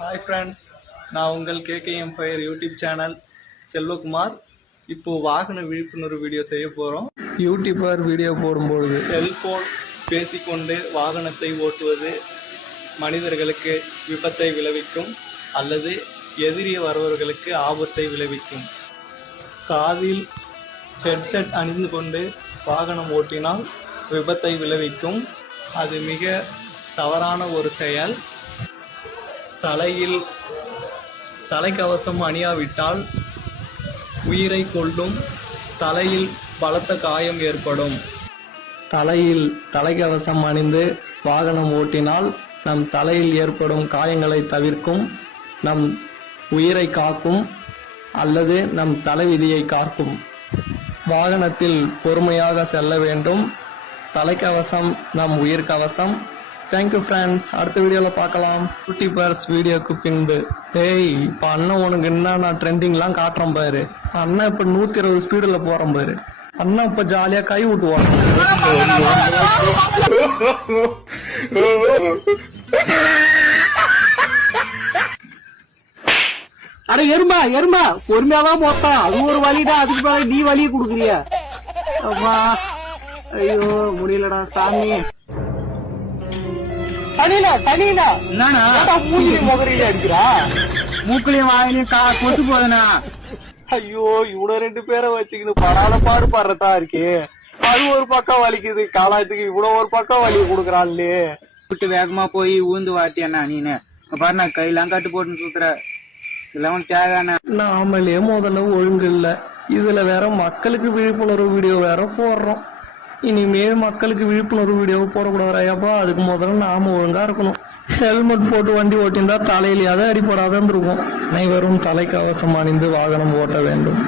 Hi friends, நான் உங்கள் KKM fire YouTube channel Selvakumar. இப்போது வாகன விழிப்புணர்வு வீடியோ செய்ய போகிறோம். யூடியூபர் வீடியோ போடும்பொழுது செல்ஃபோன் பேசிக்கொண்டு வாகனத்தை ஓட்டுவது மனிதர்களுக்கு விபத்தை விளைவிக்கும் அல்லது எதிரிய வருபவர்களுக்கு ஆபத்தை விளைவிக்கும். காதில் ஹெட்செட் அணிந்து கொண்டு வாகனம் ஓட்டினால் விபத்தை விளைவிக்கும். அது மிக தவறான ஒரு செயல். தலையில் தலைக்கவசம் அணியாவிட்டால் உயிரை கொல்லும். தலையில் பலத்த காயம் ஏற்படும். தலையில் தலைக்கவசம் அணிந்து வாகனம் ஓட்டினால் நம் தலையில் ஏற்படும் காயங்களை தவிர்க்கும், நம் உயிரை காக்கும் அல்லது நம் தலைவிதியை காக்கும். வாகனத்தில் பொறுமையாக செல்ல வேண்டும். தலைக்கவசம் நம் உயிர் கவசம். தேங்க்யூ ஃப்ரெண்ட்ஸ், அடுத்த வீடியோவில் பார்க்கலாம். யூடியூபர்ஸ் வீடியோக்கு பின்பு. இப்போ அண்ணன் உனக்கு என்ன நான் ட்ரெண்டிங்லாம் காட்டுறேன் பாரு. அண்ணன் இப்போ 120 ஸ்பீடில் போகிறேன் பாரு. அண்ணன் இப்போ ஜாலியாக கை விட்டுவாங்க. அட எறும்பா பொறுமையாதான் போட்டான். அது ஒரு வழிடா, அதுக்கு மேல நீ வழியை கொடுக்குறிய. அம்மா ஐயோ முடியலடா சாமி. மூக்குலயும் வாயிலையும் கொசு போதனா. ஐயோ இவ்வளவு 2 பேரை வச்சுக்கிட்டு படாத பாடு பாடுறதா இருக்கு. அது ஒரு பக்கம் வலிக்குது, காலாத்துக்கு இவ்வளவு ஒரு பக்கம் வலி கொடுக்குறான்லே. விட்டு வேகமா போய் ஊந்து வாட்டியண்ணா நீனு பாரு. நான் கையெல்லாம் கட்டு போட்டு சுத்துற இதெல்லாம் தேவையான. நாமளே முதல்ல ஒழுங்கு இல்லை, இதுல வேற மக்களுக்கு விழிப்புணர்வு வீடியோ வேற போடுறோம். இனிமேல் மக்களுக்கு விழிப்புணர்வு வீடியோ போடக்கூடாதுப்பா. அதுக்கு முதல்ல நாம ஒழுங்கா இருக்கணும். ஹெல்மெட் போட்டு வண்டி ஓட்டியிருந்தா தலையிலேயாவது அடிப்படாதான் இருக்கும். அனைவரும் தலைக்கவசம் அணிந்து வாகனம் ஓட்ட வேண்டும்.